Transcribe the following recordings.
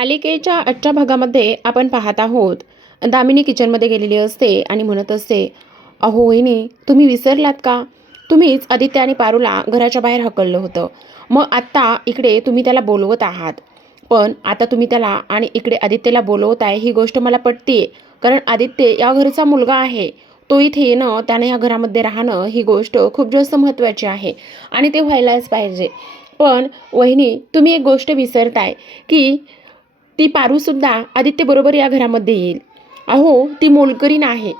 मालिकेच्या आजच्या भागामध्ये आपण पाहत आहोत. दामिनी किचनमध्ये गेलेली असते आणि म्हणत असते अहो वहिनी तुम्ही विसरलात का? तुम्हीच आदित्य आणि पारूला घराच्या बाहेर हकललं होतं. मग आत्ता इकडे तुम्ही त्याला बोलवत आहात. पण आता तुम्ही त्याला आणि इकडे आदित्यला बोलवत आहे ही गोष्ट मला पटते कारण आदित्य या घरचा मुलगा आहे. तो इथे येणं त्याने या घरामध्ये राहणं ही गोष्ट खूप जास्त महत्त्वाची आहे आणि ते व्हायलाच पाहिजे. पण वहिनी तुम्ही एक गोष्ट विसरताय की ती पारूसुद्धा आदित्यबरोबर या घरामध्ये येईल. अहो ती मोलकरीण आहे.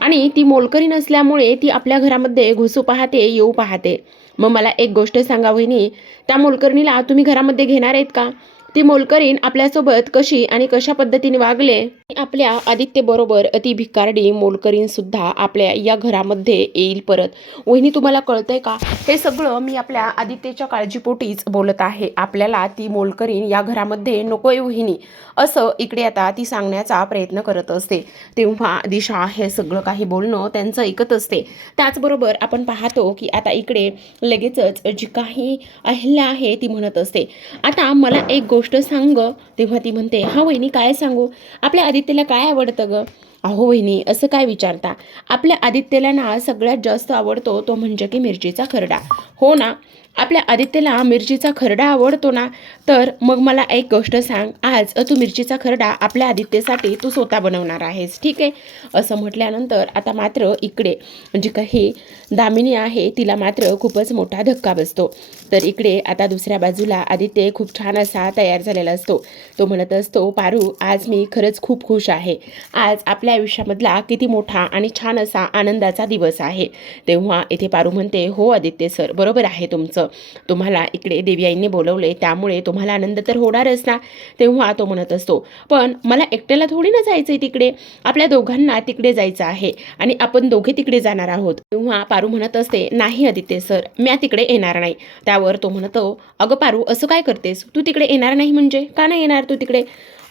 आणि ती मोलकरीण असल्यामुळे ती आपल्या घरामध्ये घुसू पाहते येऊ पाहते. मग मला एक गोष्ट सांगा वहिनी. त्या मोलकरणीला तुम्ही घरामध्ये घेणार आहेत का? ती मोलकरीण आपल्यासोबत कशी आणि कशा पद्धतीने वागले? आपल्या आदित्य बरोबर अति भिकारडी मोलकरीण सुद्धा आपल्या या घरामध्ये येईल परत. वहिनी तुम्हाला कळतंय का? हे सगळं मी आपल्या आदित्यच्या काळजीपोटीच बोलत आहे. आपल्याला ती मोलकरीण या घरामध्ये नकोय वहिनी. असं इकडे आता ती सांगण्याचा प्रयत्न करत असते. तेव्हा दिशा हे सगळं काही बोलणं त्यांचं ऐकत असते. त्याचबरोबर आपण पाहतो की आता इकडे लगेचच जी काही अहिल्या आहे ती म्हणत असते आता मला एक गोष्ट सांग ग." तेव्हा ती म्हणते हा वहिनी काय सांगू? आपल्या आदित्यला काय आवडतं ग? अहो वहिनी असं काय विचारता? आपल्या आदित्यला ना सगळ्यात जास्त आवडतो तो म्हणजे की मिरचीचा खरडा. हो ना. आपल्या आदित्यला मिरचीचा खरडा आवडतो ना तर मग मला एक गोष्ट सांग. आज तू मिरचीचा खरडा आपल्या आदित्यसाठी तू स्वतः बनवणार आहेस. ठीक आहे? असं म्हटल्यानंतर आता मात्र इकडे जी काही दामिनी आहे तिला मात्र खूपच मोठा धक्का बसतो. तर इकडे आता दुसऱ्या बाजूला आदित्य खूप छान असा तयार झालेला असतो. तो म्हणत असतो पारू आज मी खरंच खूप खुश आहे. आज आपल्या आयुष्यामधला किती मोठा आणि छान असा आनंदाचा दिवस आहे. तेव्हा इथे पारू म्हणते हो आदित्य सर बरोबर आहे तुमचं. तुम्हाला इकडे देवी आईने बोलवले त्यामुळे तुम्हाला आनंद तर होणारच ना तेव्हा तो म्हणत असतो. पण मला एकट्याला थोडी ना जायचं आहे तिकडे? आपल्या दोघांना तिकडे जायचं आहे आणि आपण दोघे तिकडे जाणार आहोत. तेव्हा पारू म्हणत असते नाही आदित्य सर मी तिकडे येणार नाही. त्यावर तो म्हणतो अगं पारू असं काय करतेस? तू तिकडे येणार नाही म्हणजे? का नाही येणार तू तिकडे?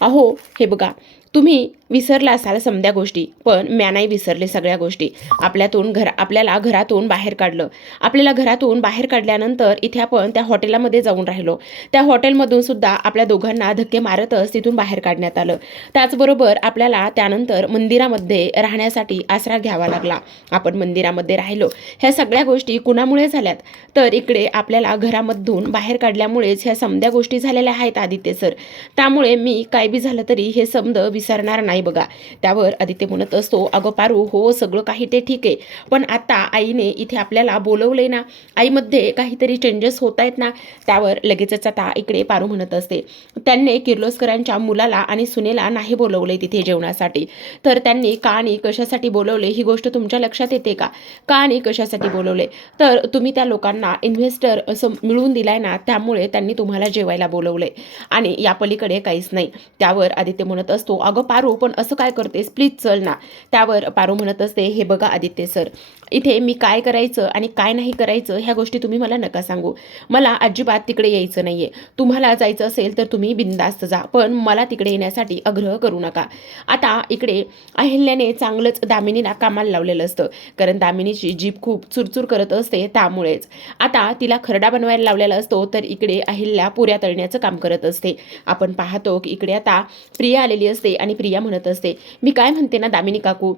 अहो हे बघा तुम्ही विसरला असाल समध्या गोष्टी पण म्या नाही विसरले सगळ्या गोष्टी. आपल्यातून घर आपल्याला घरातून बाहेर काढलं. आपल्याला घरातून बाहेर काढल्यानंतर इथे आपण त्या हॉटेलामध्ये जाऊन राहिलो. त्या हॉटेलमधून सुद्धा आपल्या दोघांना धक्के मारतच तिथून बाहेर काढण्यात आलं. त्याचबरोबर आपल्याला त्यानंतर मंदिरामध्ये राहण्यासाठी आसरा घ्यावा लागला. आपण मंदिरामध्ये राहिलो. ह्या सगळ्या गोष्टी कुणामुळे झाल्यात? तर इकडे आपल्याला घरामधून बाहेर काढल्यामुळेच ह्या समध्या गोष्टी झालेल्या आहेत आदित्य सर. त्यामुळे मी काय बी झालं तरी हे समद विसरणार नाही बघा. त्यावर आदित्य म्हणत असतो अगं पारू हो सगळं काही ते ठीक आहे. पण आता आईने इथे आपल्याला बोलवले ना आईमध्ये काहीतरी चेंजेस होत आहेत ना त्यावर लगेचच आता इकडे पारू म्हणत असते. त्यांनी किर्लोस्करांच्या मुलाला आणि सुनेला नाही बोलवले तिथे जेवणासाठी. तर त्यांनी का आणि कशासाठी बोलवले ही गोष्ट तुमच्या लक्षात येते का? का आणि कशासाठी बोलवले तर तुम्ही त्या लोकांना इन्व्हेस्टर असं मिळवून दिलाय ना त्यामुळे त्यांनी तुम्हाला जेवायला बोलवले आणि या पलीकडे काहीच नाही. त्यावर आदित्य म्हणत असतो अगं पारू पण असं काय करतेस? प्लीज चल ना. त्यावर पारू म्हणत असते हे बघा आदित्य सर इथे मी काय करायचं आणि काय नाही करायचं ह्या गोष्टी तुम्ही मला नका सांगू. मला अजिबात तिकडे यायचं नाहीये. तुम्हाला जायचं असेल तर तुम्ही बिंदास्त जा पण मला तिकडे येण्यासाठी आग्रह करू नका. आता इकडे अहिल्याने चांगलंच दामिनीला कामाला लावलेलं असतं कारण दामिनीची जीभ खूप चुरचूर करत असते त्यामुळेच. आता तिला खरडा बनवायला लावलेला असतो तर इकडे अहिल्या पुऱ्या तळण्याचं काम करत असते. आपण पाहतो की इकडे आता प्रिया आलेली असते आणि प्रिया म्हणत असते मी काय म्हणते ना दामिनी काकू?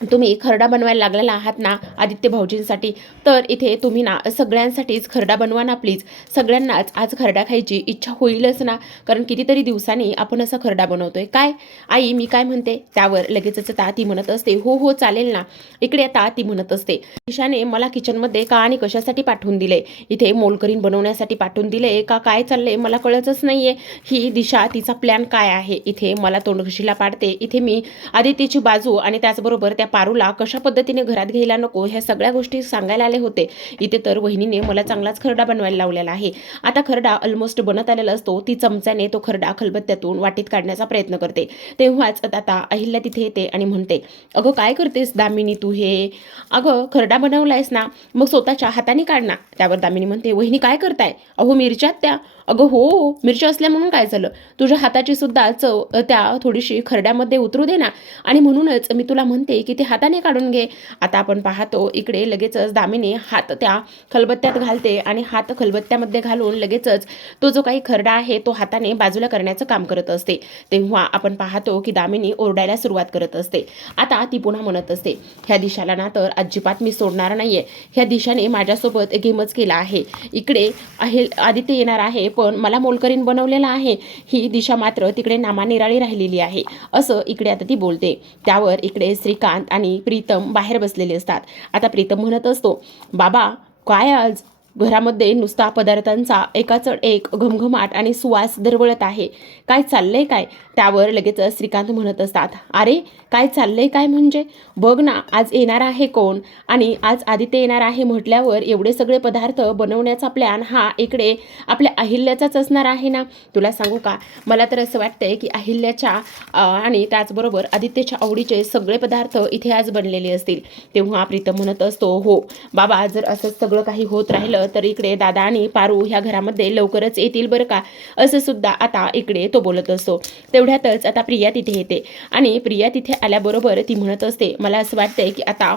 तुम्ही खरडा बनवायला लागलेला आहात ना आदित्य भाऊजींसाठी तर इथे तुम्ही ना सगळ्यांसाठीच खरडा बनवा ना प्लीज सगळ्यांनाच आज खरडा खायची इच्छा होईलच ना कारण कितीतरी दिवसांनी आपण असा खरडा बनवतोय. काय? आई मी काय म्हणते? त्यावर लगेचच ता ती म्हणत असते हो हो चालेल ना. इकडे आता ती म्हणत असते ईशाने मला किचनमध्ये का आणि कशासाठी पाठवून दिले? इथे मोलकरीन बनवण्यासाठी पाठवून दिले का? काय चाललंय? मला कळतच नाहीये. ही दिशा तिचा प्लॅन काय आहे? इथे मला तोंडघशीला पाडते. इथे मी आदित्यची बाजू आणि त्याचबरोबर त्या पारूला कशा पद्धतीने घरात घ्यायला नको ह्या सगळ्या गोष्टी सांगायला आले होते. इथे तर वहिनीने मला चांगलाच खरडा बनवायला लावलेला आहे. आता खरडा ऑलमोस्ट बनत आलेला असतो. ती चमच्याने तो खरडा खलबत्त्यातून वाटीत काढण्याचा प्रयत्न करते. तेव्हाच आता अहिल्या तिथे येते आणि म्हणते अगं काय करतेस दामिनी तू हे? अगं खरडा बनवलायस ना मग स्वतःच्या हाताने काढ ना. त्यावर दामिनी म्हणते वहिनी काय करताय? अहो मिरच्यात त्या अगं हो मिरची असल्या म्हणून काय झालं? तुझ्या हाताची सुद्धा चव त्या थोडीशी खरड्यामध्ये उतरू दे ना. आणि म्हणूनच मी तुला म्हणते की ते हाताने काढून घे. आता आपण पाहतो इकडे लगेचच दामिनी हात त्या खलबत्त्यात घालते आणि हात खलबत्त्यामध्ये घालून लगेचच तो जो काही खरडा आहे तो हाताने बाजूला करण्याचं काम करत असते. तेव्हा आपण पाहतो की दामिनी ओरडायला सुरुवात करत असते. आता ती पुन्हा म्हणत असते ह्या दिशाला ना तर अजिबात मी सोडणार नाहीये. ह्या दिशाने माझ्यासोबत गेमच केला आहे. इकडे आहे आदित्य येणार आहे पण मला मोलकरीन बनवलेला आहे. ही दिशा मात्र तिकडे नामानिराळी राहिलेली आहे. असं इकडे आता ती बोलते. त्यावर इकडे श्रीकांत आणि प्रीतम बाहेर बसलेले असतात. आता प्रीतम म्हणत असतो बाबा काय आज? घरामध्ये नुसता पदार्थांचा एकाचड एक घमघमाट आणि सुवास दरवळत आहे. काय चाललंय काय? त्यावर लगेच श्रीकांत म्हणत असतात. अरे काय चाललंय काय म्हणजे? बघ ना आज येणार आहे कोण? आणि आज आदित्य येणार आहे म्हटल्यावर एवढे सगळे पदार्थ बनवण्याचा प्लॅन हा इकडे आपल्या अहिल्याचाच असणार आहे ना? तुला सांगू का? मला तर असं वाटतंय की अहिल्याच्या आणि त्याचबरोबर आदित्यच्या आवडीचे सगळे पदार्थ इथे आज बनलेले असतील. तेव्हा प्रीतम म्हणत असतो हो बाबा जर असं सगळं काही होत राहिलं तर इकडे दादा आणि पारू ह्या घरामध्ये लवकरच येतील बरं का? असं सुद्धा आता इकडे तो बोलत असतो. तेवढ्यातच आता प्रिया तिथे येते. आणि प्रिया तिथे आल्याबरोबर ती म्हणत असते मला असं वाटतंय की आता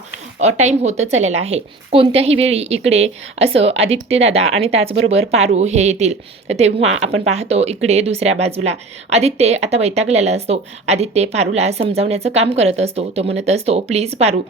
टाईम होतच चाललेला आहे. कोणत्याही वेळी इकडे असं आदित्य दादा आणि त्याचबरोबर पारू हे येतील. तेव्हा आपण पाहतो इकडे दुसऱ्या बाजूला. आदित्य आता वैतागलेला असतो. आदित्य पारूला समजावण्याचं काम करत असतो. तो म्हणत असतो प्लीज पारू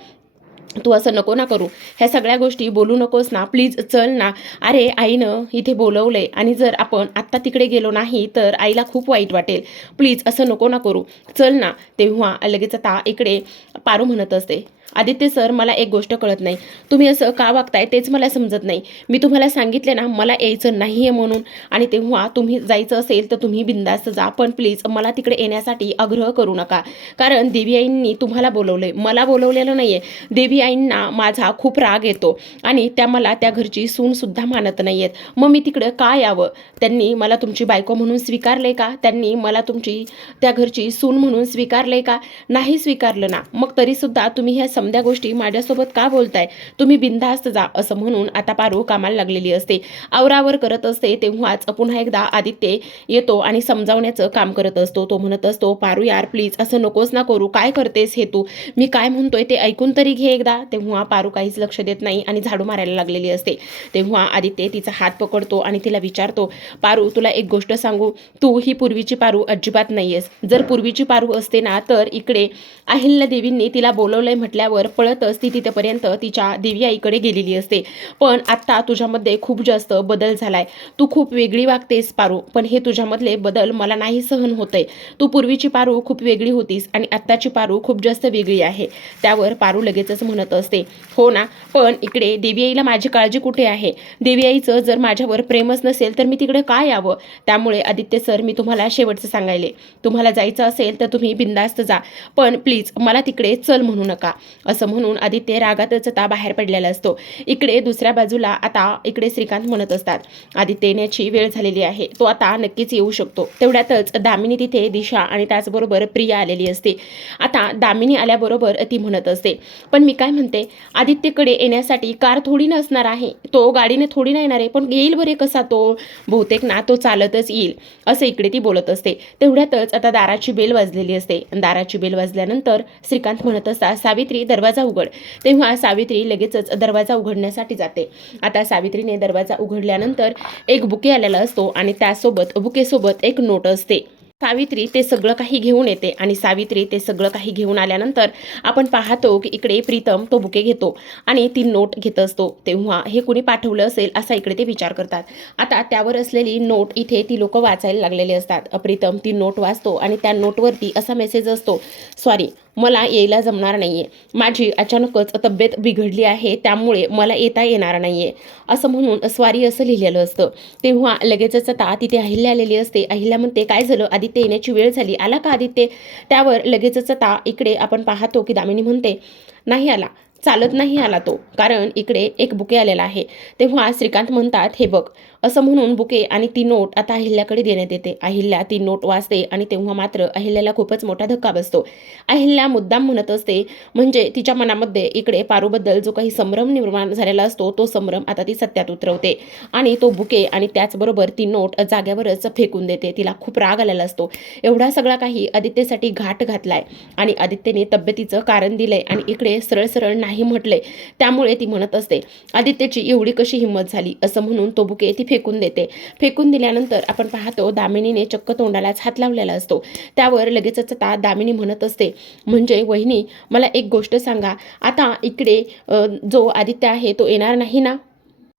तू असं नको ना करू. ह्या सगळ्या गोष्टी बोलू नकोस ना. प्लीज चल ना. अरे आईनं इथे बोलवलंय आणि जर आपण आत्ता तिकडे गेलो नाही तर आईला खूप वाईट वाटेल. प्लीज असं नको ना करू. चल ना. तेव्हा लगेच आता इकडे पारू म्हणत असते. आदित्य सर मला एक गोष्ट कळत नाही. तुम्ही असं का वागताय तेच मला समजत नाही. मी तुम्हाला सांगितले ना मला यायचं नाही आहे म्हणून. आणि तेव्हा तुम्ही जायचं असेल तर तुम्ही बिंदास्त जा. पण प्लीज मला तिकडे येण्यासाठी आग्रह करू नका. कारण देवी आईंनी तुम्हाला आहे मला बोलवलेलं नाही आहे देवी आईंना माझा खूप राग येतो. आणि त्या मला त्या घरची सूनसुद्धा मानत नाही आहेत मग मी तिकडं का यावं? त्यांनी मला तुमची बायको म्हणून स्वीकारले का? त्यांनी मला तुमची त्या घरची सून म्हणून स्वीकारले का? नाही स्वीकारलं ना. मग तरीसुद्धा तुम्ही ह्या समध्या गोष्टी माझ्यासोबत का बोलताय? तुम्ही बिनधास्त जा असं म्हणून आता पारू कामाला लागलेली असते. आवरावर करत असते तेव्हाच पुन्हा एकदा आदित्य येतो आणि समजावण्याचं काम करत असतो. तो म्हणत असतो पारू यार प्लीज असं नकोस ना करू. काय करतेस हे तू? मी काय म्हणतोय ते ऐकून तरी घे एकदा. तेव्हा पारू काहीच लक्ष देत नाही आणि झाडू मारायला लागलेली असते. तेव्हा आदित्य तिचा हात पकडतो आणि तिला विचारतो पारू तुला एक गोष्ट सांगू. तू ही पूर्वीची पारू अजिबात नाहीयेस. जर पूर्वीची पारू असते ना तर इकडे अहिल्या देवींनी तिला बोलवलंय म्हटल्यावर पळतच ती तिथेपर्यंत तिच्या देवी आईकडे गेलेली असते. पण आत्ता तुझ्यामध्ये खूप जास्त बदल झालाय. तू खूप वेगळी वागतेस पारू पण हे तुझ्यामधले बदल मला नाही सहन होतंय. तू पूर्वीची पारू खूप वेगळी होतीस आणि आत्ताची पारू खूप जास्त वेगळी आहे. त्यावर पारू लगेचच म्हणत असते. हो ना पण इकडे देवी आईला माझी काळजी कुठे आहे? देवी आईचं जर माझ्यावर प्रेमच नसेल तर मी तिकडे काय यावं? त्यामुळे आदित्य सर मी तुम्हाला शेवटचं सांगायले. तुम्हाला जायचं असेल तर तुम्ही बिंदास्त जा. पण प्लीज मला तिकडे चल म्हणू नका. असं म्हणून आदित्य रागातच आता बाहेर पडलेला असतो. इकडे दुसऱ्या बाजूला आता इकडे श्रीकांत म्हणत असतात. आदित्य येण्याची वेळ झालेली आहे. तो आता नक्कीच येऊ शकतो. तेवढ्यातच दामिनी तिथे दिशा आणि त्याचबरोबर प्रिया आलेली असते. आता दामिनी आल्याबरोबर ती म्हणत असते. पण मी काय म्हणते? आदित्यकडे येण्यासाठी कार थोडी नसणार आहे. तो गाडीने थोडी नाही येणार आहे. पण येईल बरे कसा तो? बहुतेक ना तो चालतच येईल. असं इकडे ती बोलत असते. तेवढ्यातच आता दाराची बेल वाजलेली असते. दाराची बेल वाजल्यानंतर श्रीकांत म्हणत असतात सावित्री दरवाजा उघड. तेव्हा सावित्री लगेचच दरवाजा उघडण्यासाठी जाते. आता सावित्रीने दरवाजा उघडल्यानंतर एक बुके आलेला असतो आणि त्यासोबत बुकेसोबत एक नोट असते. सावित्री ते सगळं काही घेऊन येते आणि सावित्री ते सगळं काही घेऊन आल्यानंतर आपण पाहतो की इकडे प्रीतम तो बुके घेतो आणि ती नोट घेत असतो. तेव्हा हे कुणी पाठवलं असेल असा इकडे ते विचार करतात. आता त्यावर असलेली नोट इथे ती लोक वाचायला लागलेली असतात. प्रीतम ती नोट वाचतो आणि त्या नोटवरती असा मेसेज असतो. सॉरी मला यायला जमणार नाहीये. माझी अचानकच तब्येत बिघडली आहे त्यामुळे मला येता येणार नाहीये. असं म्हणून स्वारी असं लिहिलेलं असतं. तेव्हा लगेचच आता तिथे अहिल्या आलेली असते. अहिल्या म्हणते काय झालं? आदित्य येण्याची वेळ झाली. आला का आदित्य? त्यावर लगेचच आता इकडे आपण पाहतो की दामिनी म्हणते नाही आला. चालत नाही आला तो. कारण इकडे एक बुके आलेला आहे. तेव्हा श्रीकांत म्हणतात हे बघ असं म्हणून बुके आणि ती नोट आता अहिल्याकडे देण्यात येते. अहिल्या ती नोट वाचते आणि तेव्हा मात्र अहिल्याला खूपच मोठा धक्का बसतो. अहिल्या मुद्दाम म्हणत असते म्हणजे तिच्या मनामध्ये इकडे पारूबद्दल जो काही संभ्रम निर्माण झालेला असतो तो संभ्रम आता ती सत्यात उतरवते. आणि तो बुके आणि त्याचबरोबर ती नोट जाग्यावरच फेकून देते. तिला खूप राग आलेला असतो. एवढा सगळा काही आदित्यसाठी घाट घातलाय आणि आदित्यने तब्येतीचं कारण दिलंय आणि इकडे सरळ सरळ नाही म्हटलंय. त्यामुळे ती म्हणत असते आदित्यची एवढी कशी हिंमत झाली? असं म्हणून तो बुके ती फेकून देते. फेकून दिल्यानंतर आपण पाहतो दामिनीने चक्क तोंडालाच हात लावलेला असतो. त्यावर लगेचच आता दामिनी म्हणत असते म्हणजे वहिनी मला एक गोष्ट सांगा. आता इकडे जो आदित्य आहे तो येणार नाही ना?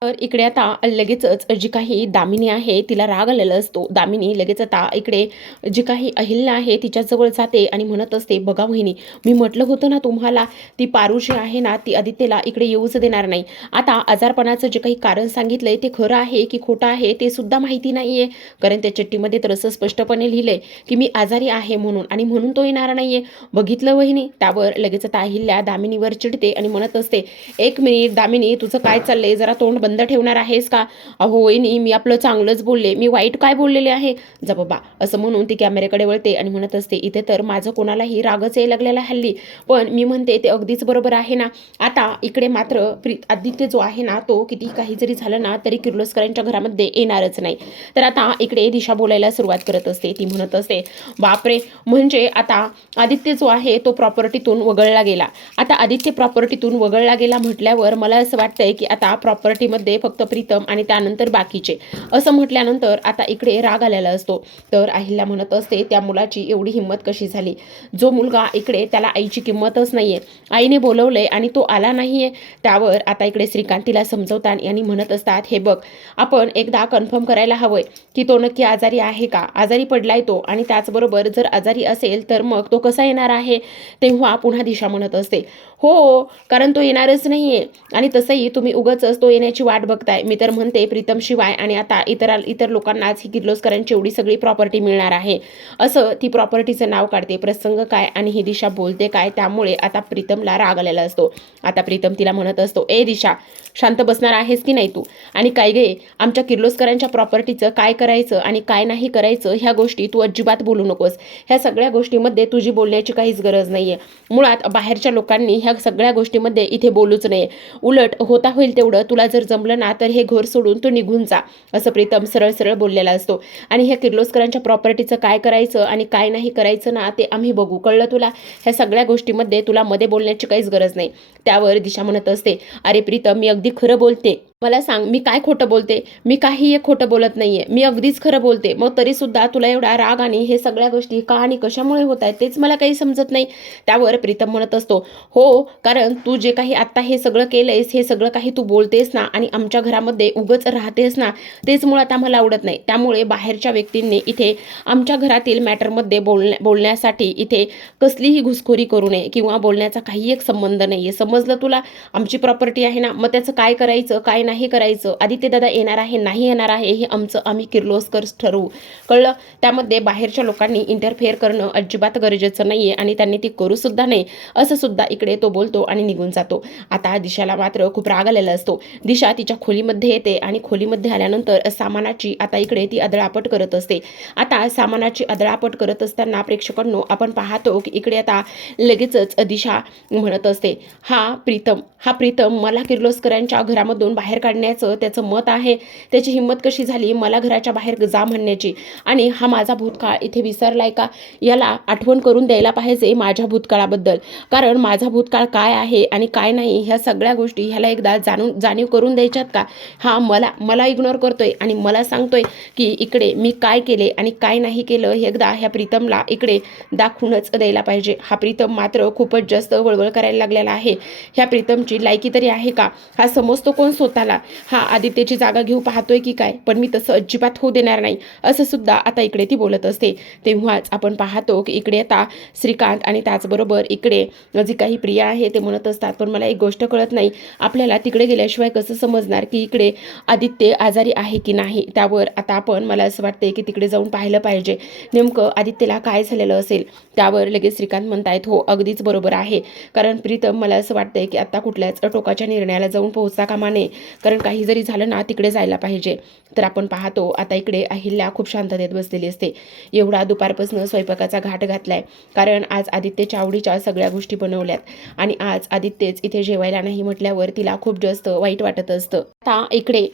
तर इकडे आता लगेचच जी काही दामिनी आहे तिला राग आलेला असतो. दामिनी लगेच आता इकडे जी काही अहिल्या आहे तिच्याजवळ जाते आणि म्हणत असते बघा वहिनी मी म्हटलं होतं ना तुम्हाला ती पारू जी आहे ना ती आदित्यला इकडे येऊच देणार नाही. आता आजारपणाचं जे काही कारण सांगितलंय ते खरं आहे की खोटं आहे ते सुद्धा माहिती नाहीये. कारण त्या चिठ्ठीमध्ये तर असं स्पष्टपणे लिहिलंय की मी आजारी आहे म्हणून आणि म्हणून तो येणार नाहीये. बघितलं वहिनी? त्यावर लगेच आता अहिल्या दामिनीवर चिडते आणि म्हणत असते एक मिनिट दामिनी तुझं काय चाललंय? जरा तोंड बंद बंद ठेवणार आहेस का? अहो वहिनी मी आपलं चांगलंच बोलले. मी वाईट काय बोललेले आहे? जा बाबा असं म्हणून ती कॅमेऱ्याकडे वळते आणि म्हणत असते इथे तर माझं कोणालाही रागच यायला लागलेला हल्ली. पण मी म्हणते ते अगदीच बरोबर आहे ना? आता इकडे मात्र प्री आदित्य जो आहे ना तो किती काही जरी झालं ना तरी किर्लोस्करांच्या घरामध्ये येणारच नाही. तर आता इकडे दिशा बोलायला सुरुवात करत असते. ती म्हणत असते बापरे! म्हणजे आता आदित्य जो आहे तो प्रॉपर्टीतून वगळला गेला. आता आदित्य प्रॉपर्टीतून वगळला गेला म्हटल्यावर मला असं वाटतंय की आता प्रॉपर्टीमध्ये फक्त प्रीतम आणि त्यानंतर बाकीचे. असं म्हटल्यानंतर आता इकडे राग आलेला असतो. तर अहिल्या म्हणत असते त्या मुलाची एवढी हिंमत कशी झाली? जो मुलगा इकडे त्याला आईची किंमतच नाहीये. आईने बोलवलंय आणि तो आला नाहीये. त्यावर आता इकडे श्रीकांतीला समजवतात आणि म्हणत असतात हे बघ आपण एकदा कन्फर्म करायला हवंय की तो नक्की आजारी आहे का? आजारी पडलाय तो आणि त्याचबरोबर जर आजारी असेल तर मग तो कसा येणार आहे? तेव्हा पुन्हा दिशा म्हणत असते हो कारण तो येणारच नाहीये आणि तसंही तुम्ही उगच तो येण्याची वाट बघताय. मी तर म्हणते प्रीतम शिवाय आणि आता इतर इतर लोकांनाच ही किर्लोस्करांची एवढी सगळी प्रॉपर्टी मिळणार आहे. असं ती प्रॉपर्टीचं नाव काढते प्रसंग काय आणि ही दिशा बोलते काय त्यामुळे आता प्रीतमला राग आलेला असतो. आता प्रीतम तिला म्हणत असतो ए दिशा शांत बसणार आहेस की नाही तू? आणि काय गे आमच्या किर्लोस्करांच्या प्रॉपर्टीचं काय करायचं आणि काय नाही करायचं ह्या गोष्टी तू अजिबात बोलू नकोस. ह्या सगळ्या गोष्टीमध्ये तुझी बोलण्याची काहीच गरज नाही आहे मुळात बाहेरच्या लोकांनी ह्या सगळ्या गोष्टीमध्ये इथे बोलूच नये. उलट होता होईल तेवढं तुला जर जमलं ना तर हे घर सोडून तू निघून जा असं प्रीतम सरळ सरळ बोललेला असतो. आणि ह्या किर्लोस्करांच्या प्रॉपर्टीचं काय करायचं आणि काय नाही करायचं ना ते आम्ही बघू. कळलं तुला? ह्या सगळ्या गोष्टीमध्ये तुला मध्ये बोलण्याची काहीच गरज नाही. त्यावर दिशा म्हणत असते अरे प्रीतम मी अगदी खरं बोलते. मला सांग मी काय खोटं बोलते? मी काही एक खोटं बोलत नाही आहे मी अगदीच खरं बोलते. मग तरी सुद्धा तुला एवढा राग आणि हे सगळ्या गोष्टी का आणि कशामुळे होत आहेत तेच मला काही समजत नाही. त्यावर प्रीतम म्हणत असतो हो कारण तू जे काही आत्ता हे सगळं केलंयस हे सगळं काही तू बोलतेस ना आणि आमच्या घरामध्ये उगच राहतेस ना तेच मुळात आम्हाला आवडत नाही. त्यामुळे बाहेरच्या व्यक्तींनी इथे आमच्या घरातील मॅटरमध्ये बोलण्या बोलण्यासाठी इथे कसलीही घुसखोरी करू नये किंवा बोलण्याचा काही एक संबंध नाही आहे समजलं तुला? आमची प्रॉपर्टी आहे ना. मग त्याचं काय करायचं? काय नाही? करायचं. आदित्य दादा येणार आहे नाही येणार आहे हे आमचं आम्ही किर्लोस्कर्स ठरवू. कळलं? त्यामध्ये बाहेरच्या लोकांनी इंटरफेअर करणं अजिबात गरजेचं नाही आहे आणि त्यांनी ती करू सुद्धा नाही असं सुद्धा इकडे तो बोलतो आणि निघून जातो. आता दिशाला मात्र खूप राग आलेला असतो. दिशा तिच्या खोलीमध्ये येते आणि खोलीमध्ये आल्यानंतर सामानाची आता इकडे ती अदळापट करत असते. आता सामानाची अदळापट करत असताना प्रेक्षकांनो आपण पाहतो की इकडे आता लगेचच दिशा म्हणत असते हा प्रीतम हा प्रीतम मला किर्लोस्करांच्या घरामधून बाहेर काढण्याचं त्याचं मत आहे. त्याची हिंमत कशी झाली? मला घराच्या बाहेर जा म्हणण्याची. आणि हा माझा भूतकाळ इथे विसरलाय का? याला आठवण करून द्यायला पाहिजे माझ्या भूतकाळाबद्दल. कारण माझा भूतकाळ काय आहे आणि काय नाही ह्या सगळ्या गोष्टी ह्याला एकदा जाणून जाणीव करून द्यायच्यात का? हा मला मला इग्नोर करतोय आणि मला सांगतोय की इकडे मी काय केले आणि काय नाही केलं हे एकदा ह्या प्रीतमला इकडे दाखवूनच द्यायला पाहिजे. हा प्रीतम मात्र खूपच जास्त वळवळ करायला लागलेला आहे. ह्या प्रीतमची लायकी तरी आहे का? हा समजतो कोण स्वतः? स्वतःला हा आदित्यची जागा घेऊ पाहतोय की काय? पण मी तसं अजिबात होऊ देणार नाही असं सुद्धा आता इकडे ती बोलत असते. तेव्हाच आपण पाहतो की इकडे आता श्रीकांत आणि त्याचबरोबर इकडे जी काही प्रिया आहे ते म्हणत असतात. पण मला एक गोष्ट कळत नाही. आपल्याला तिकडे गेल्याशिवाय कसं समजणार की इकडे आदित्य आजारी आहे की नाही? त्यावर आता आपण मला असं वाटते की तिकडे जाऊन पाहिलं पाहिजे. नेमकं आदित्यला काय झालेलं असेल? त्यावर लगेच श्रीकांत म्हणतायत हो अगदीच बरोबर आहे. कारण प्रीतम मला असं वाटतं वाटतंय की आत्ता कुठल्याच टोकाच्या निर्णयाला जाऊन पोहोचता कामा नये. कारण काही जरी झालं ना तिकडे जायला पाहिजे. तर आपण पाहतो आता इकडे अहिल्या खूप शांततेत बसलेली असते. एवढा दुपारपासून स्वयंपाकाचा घाट घातलाय. कारण आज आदित्यच्या आवडीच्या सगळ्या गोष्टी बनवल्यात. आणि आज आदित्यच इथे जेवायला नाही म्हटल्यावर तिला खूप जास्त वाईट वाटत असतं. आता इकडे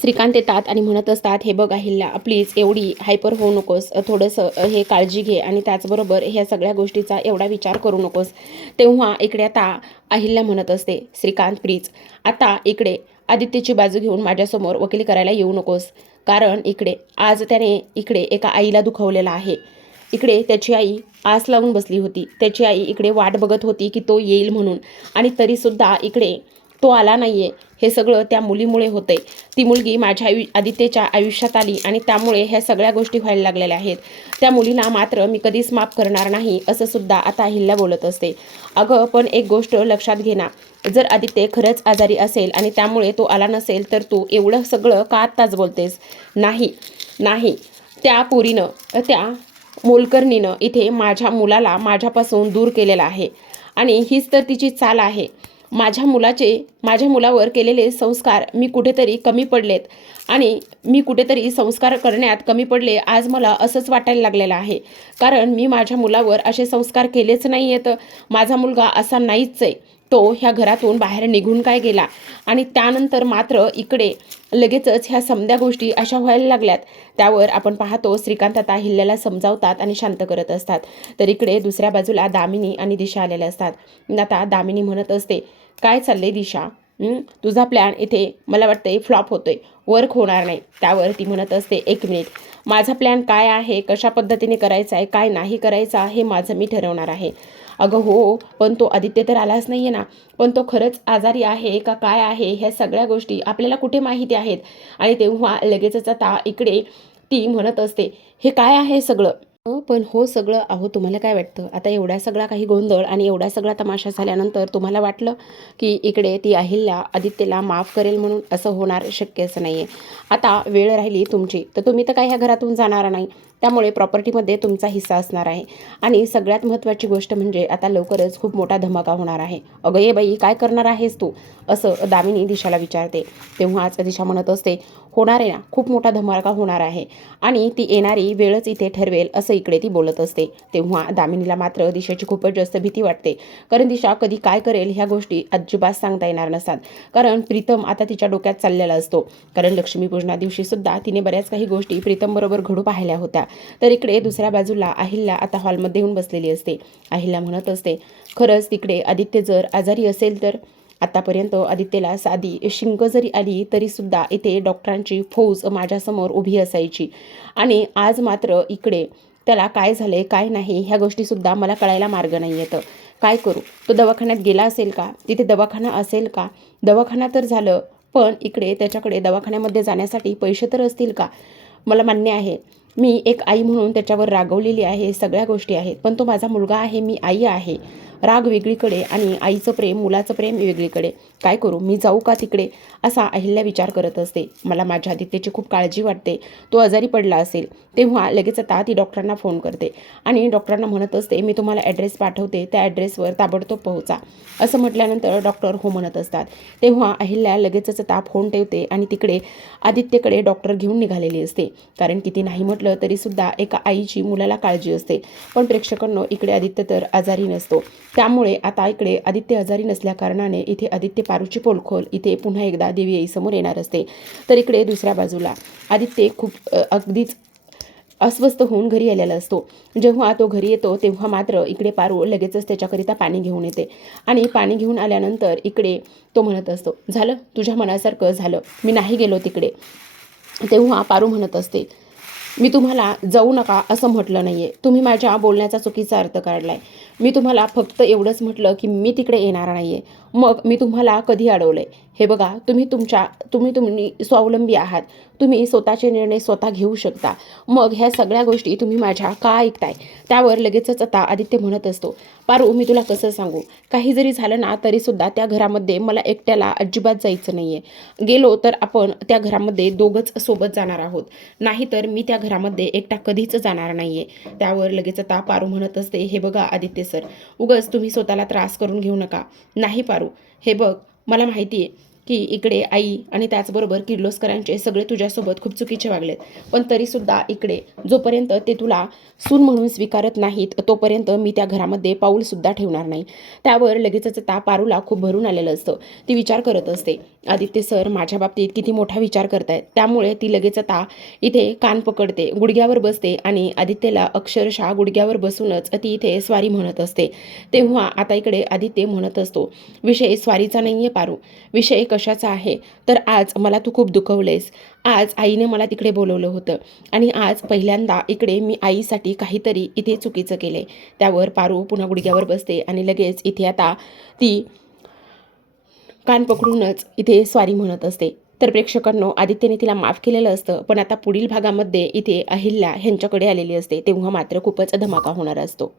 श्रीकांत येतात आणि म्हणत असतात हे बघ अहिल्या प्लीज एवढी हायपर होऊ नकोस. थोडंसं हे काळजी घे आणि त्याचबरोबर ह्या सगळ्या गोष्टीचा एवढा विचार करू नकोस. तेव्हा इकडे आता अहिल्या म्हणत असते श्रीकांत प्लीज आता इकडे आदित्यची बाजू घेऊन माझ्यासमोर वकिली करायला येऊ नकोस. कारण इकडे आज त्याने इकडे एका आईला दुखावलेला आहे. इकडे त्याची आई आस लावून बसली होती. त्याची आई इकडे वाट बघत होती की तो येईल म्हणून. आणि तरीसुद्धा इकडे तो आला नाही आहे हे सगळं त्या मुलीमुळे होतंय. ती मुलगी माझ्या आयु आदित्यच्या आयुष्यात आली आणि त्यामुळे ह्या सगळ्या गोष्टी व्हायला लागलेल्या आहेत. त्या मुलीला मात्र मी कधीच माफ करणार नाही असं सुद्धा आता अहिल्या बोलत असते. अगं पण एक गोष्ट लक्षात घे ना. जर आदित्य खरंच आजारी असेल आणि त्यामुळे तो आला नसेल तर तू एवढं सगळं का आत्ताच बोलतेस? नाही नाही. त्या पोरीनं त्या मोलकर्णीनं इथे माझ्या मुलाला माझ्यापासून दूर केलेला आहे. आणि हीच तर तिची चाल आहे. माझ्या मुलाचे माझ्या मुलावर केलेले संस्कार मी कुठेतरी कमी पडलेत आणि मी कुठेतरी संस्कार करण्यात कमी पडले आज मला असंच वाटायला लागलेलं आहे. कारण मी माझ्या मुलावर असे संस्कार केलेच नाही आहेत माझा मुलगा असा नाहीच आहे. तो ह्या घरातून बाहेर निघून काय गेला? आणि त्यानंतर मात्र इकडे लगेचच ह्या समद्या गोष्टी अशा व्हायला लागल्यात. त्यावर आपण पाहतो श्रीकांत आता हिल्ल्याला समजावतात आणि शांत करत असतात. तर इकडे दुसऱ्या बाजूला दामिनी आणि दिशा आलेल्या असतात. आता दामिनी म्हणत असते काय चालले दिशा? तुझा प्लॅन इथे मला वाटतंय फ्लॉप होतोय. वर्क होणार नाही. त्यावर ती म्हणत असते एक मिनिट माझा प्लॅन काय आहे? कशा पद्धतीने करायचा आहे? काय नाही करायचा हे माझं मी ठरवणार आहे. अगं हो पण तो आदित्य तर आलाच नाही आहे ना. पण तो खरंच आजारी आहे का काय आहे ह्या सगळ्या गोष्टी आपल्याला कुठे माहिती आहेत? आणि तेव्हा लगेचच आता इकडे ती म्हणत असते हे काय आहे सगळं? पण हो सगळं अहो तुम्हाला काय वाटतं? आता एवढा सगळा काही गोंधळ आणि एवढा सगळा तमाशा झाल्यानंतर तुम्हाला वाटलं की इकडे ती अहिल्या आदित्यला माफ करेल म्हणून असं होणार शक्यच नाही आहे आता वेळ राहिली तुमची. तर तुम्ही तर काय ह्या घरातून जाणार नाही. त्यामुळे प्रॉपर्टीमध्ये तुमचा हिस्सा असणार आहे. आणि सगळ्यात महत्त्वाची गोष्ट म्हणजे आता लवकरच खूप मोठा धमाका होणार आहे. अगं ये बाई काय करणार आहेस तू? असं दामिनी दिशाला विचारते. तेव्हाच दिशा म्हणत असते होणार आहे ना खूप मोठा धमाका होणार आहे. आणि ती येणारी वेळच इथे ठरवेल असं इकडे ती बोलत असते. तेव्हा दामिनीला मात्र दिशाची खूपच जास्त भीती वाटते. कारण दिशा कधी काय करेल ह्या गोष्टी अजिबात सांगता येणार नसतात. कारण प्रीतम आता तिच्या डोक्यात चाललेला असतो. कारण लक्ष्मीपूजना दिवशी सुद्धा तिने बऱ्याच काही गोष्टी प्रीतम बरोबर घडू पाहिल्या होत्या. तर इकडे दुसऱ्या बाजूला अहिल्या आता हॉलमध्ये येऊन बसलेली असते. अहिल्या म्हणत असते खरंच तिकडे आदित्य जर आजारी असेल तर? आतापर्यंत आदित्यला साधी शिंक जरी आली तरीसुद्धा इथे डॉक्टरांची फौज माझ्यासमोर उभी असायची. आणि आज मात्र इकडे त्याला काय झालंय काय नाही ह्या गोष्टीसुद्धा मला कळायला मार्ग नाही येतं. काय करू? तो दवाखान्यात गेला असेल का? तिथे दवाखाना असेल का? दवाखाना तर झालं पण इकडे त्याच्याकडे दवाखान्यामध्ये जाण्यासाठी पैसे तर असतील का? मला मान्य आहे. मी एक आई म्हणून त्याच्यावर रागवलेली आहे सगळ्या गोष्टी आहेत पण तो माझा मुलगा आहे मी आई आहे. राग वेगळीकडे आणि आईचं प्रेम मुलाचं प्रेम वेगळीकडे. काय करू? मी जाऊ का तिकडे? असा अहिल्या विचार करत असते. मला माझ्या आदित्यची खूप काळजी वाटते. तो आजारी पडला असेल. तेव्हा लगेच आता ती डॉक्टरांना फोन करते आणि डॉक्टरांना म्हणत असते मी तुम्हाला ॲड्रेस पाठवते. त्या ॲड्रेसवर ताबडतोब पोहोचा. असं म्हटल्यानंतर डॉक्टर हो म्हणत असतात. तेव्हा अहिल्या लगेचच आता फोन ठेवते आणि तिकडे आदित्यकडे डॉक्टर घेऊन निघालेली असते. कारण किती नाही म्हटलं तरीसुद्धा एका आईची मुलाला काळजी असते. पण प्रेक्षकांनो इकडे आदित्य तर आजारी नसतो. त्यामुळे आता इकडे आदित्य आजारी नसल्या कारणाने इथे आदित्य पारूची पोलखोल इथे पुन्हा एकदा देवी आईसमोर येणार असते. तर इकडे दुसऱ्या बाजूला आदित्य खूप अगदीच अस्वस्थ होऊन घरी आलेला असतो. जेव्हा तो घरी येतो तेव्हा मात्र इकडे पारू लगेचच त्याच्याकरिता पाणी घेऊन येते. आणि पाणी घेऊन आल्यानंतर इकडे तो म्हणत असतो झालं तुझ्या मनासारखं झालं. मी नाही गेलो तिकडे. तेव्हा पारू म्हणत असते मी तुम्हाला जाऊ नका असं म्हटलं नाही आहे तुम्ही माझ्या बोलण्याचा चुकीचा अर्थ काढला आहे मी तुम्हाला फक्त एवढंच म्हटलं की मी तिकडे येणार नाही आहे मग मी तुम्हाला कधी अडवलं आहे हे बघा तुम्ही तुमच्या तुम्ही तुम्ही स्वावलंबी आहात. तुम्ही स्वतःचे निर्णय स्वतः घेऊ शकता. मग ह्या सगळ्या गोष्टी तुम्ही माझ्या का ऐकताय? त्यावर लगेचच आता आदित्य म्हणत असतो पारू मी तुला कसं सांगू? काही जरी झालं ना तरीसुद्धा त्या घरामध्ये मला एकट्याला अजिबात जायचं नाही आहे गेलो तर आपण त्या घरामध्ये दोघंच सोबत जाणार आहोत. नाहीतर मी त्या घरामध्ये एकटा कधीच जाणार नाही आहे त्यावर लगेच आता पारू म्हणत असते हे बघा आदित्य सर उगच तुम्ही स्वतःला त्रास करून घेऊ नका. नाही पारू. हे बघ मला माहिती आहे की इकडे आई आणि त्याचबरोबर किर्लोस्करांचे सगळे तुझ्यासोबत खूप चुकीचे वागलेत. पण तरीसुद्धा इकडे जोपर्यंत ते तुला सून म्हणून स्वीकारत नाहीत तोपर्यंत मी त्या घरामध्ये पाऊलसुद्धा ठेवणार नाही. त्यावर लगेचच त्या पारूला खूप भरून आलेलं असतं. ती विचार करत असते आदित्य सर माझ्या बाबतीत किती मोठा विचार करतायत. त्यामुळे ती लगेच आता इथे कान पकडते गुडघ्यावर बसते आणि आदित्यला अक्षरशः गुडघ्यावर बसूनच ती इथे स्वारी म्हणत असते. तेव्हा आता इकडे आदित्य म्हणत असतो विषय स्वारीचा नाही आहे पारू. विषय कशाचा आहे? तर आज मला तू खूप दुखवलेस. आज आईने मला तिकडे बोलवलं होतं. आणि आज पहिल्यांदा इकडे मी आईसाठी काहीतरी इथे चुकीचं केले त्यावर पारू पुन्हा गुडघ्यावर बसते आणि लगेच इथे आता ती कान पकडूनच इथे स्वारी म्हणत असते. तर प्रेक्षकांनो आदित्यने तिला माफ केलेलं असतं पण आता पुढील भागामध्ये इथे अहिल्या ह्यांच्याकडे आलेली असते तेव्हा मात्र खूपच धमाका होणार असतो.